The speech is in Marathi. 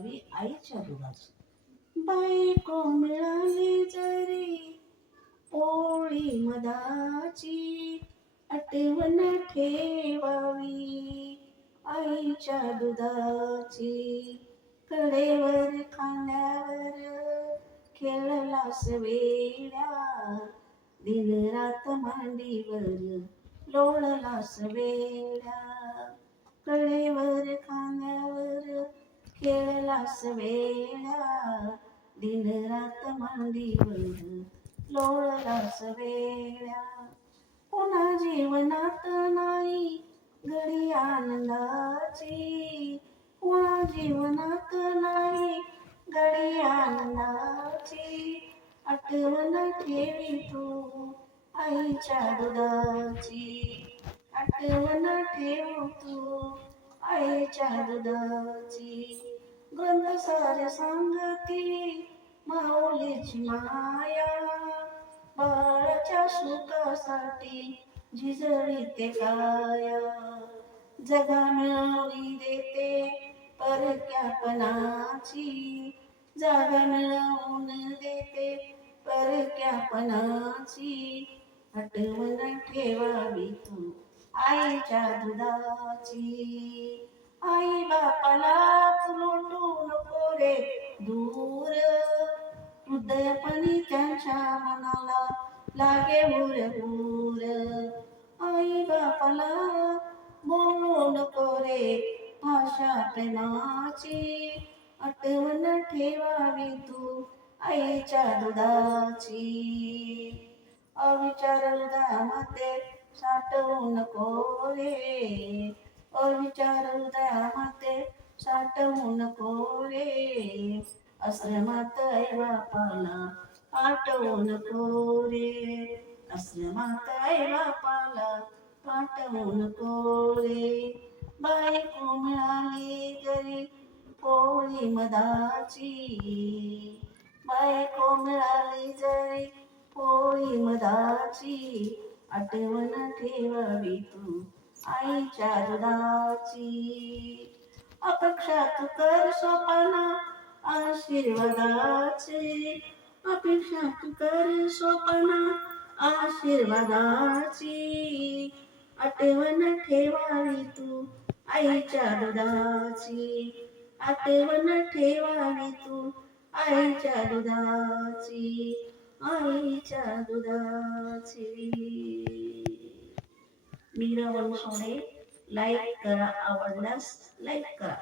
ठेवावी आईच्या दुधाची. बायको मिळाली जरी पोळी मधाची, आठवण ठेवावी आईच्या दुधाची. कडेवर खांद्यावर खेळलास वेड्या, दिनरात मांडीवर लोळलास वेड्या. कडेवर खांद्यावर खेळलास वेड्या, दिनरात मांडीवर लोळलास वेड्या. पुन्हा जीवनात नाही घडी आनंदाची, पुन्हा जीवनात नाही घडी आनंदाची. आठवण ठेवी तू आईच्या दुधाची, आठवण ठेव तू आईच्या दुधाची. ग्रंथसार सांगती माऊलीची माया, बाळाच्या सुखासाठी झिजविते काया. जगा मिळवून देते परक्यापणाची, जागा मिळवून देते परक्यापणाची. आठवण ठेवावी तू आईच्या दुधाची. आई बापाला तू लोटू नको रे दूर, हृदयपणी त्यांच्या मनाला लागे हुरहुर. आई बापाला बोलू नको रे भाषा प्रेमाची, आठवण ठेवावी तू आईच्या दुधाची. अविचार हृदयामध्ये साठवू नको रे, अविचार हृदयामध्ये साठवू नको रे. आश्रमात आई बापाला पाठवू नको रे, आश्रमात आई बापाला पाठवू नको रे. बायको मिळाली जरी पोळी मधाची, बायको मिळाली जरी पोळी मधाची. आठवण ठेवावी तू आईच्या दुधाची. अपेक्षा तू कर सोपाना आशीर्वादाची, अपेक्षा तू कर सोपाना आशीर्वादाची. आठवण ठेवावी तू आईच्या दुधाची, आठवण ठेवावी तू आईच्या दुधाची, आईच्या दुधाची. मीरा बनसोडे. लाईक करा, आवडल्यास लाईक करा.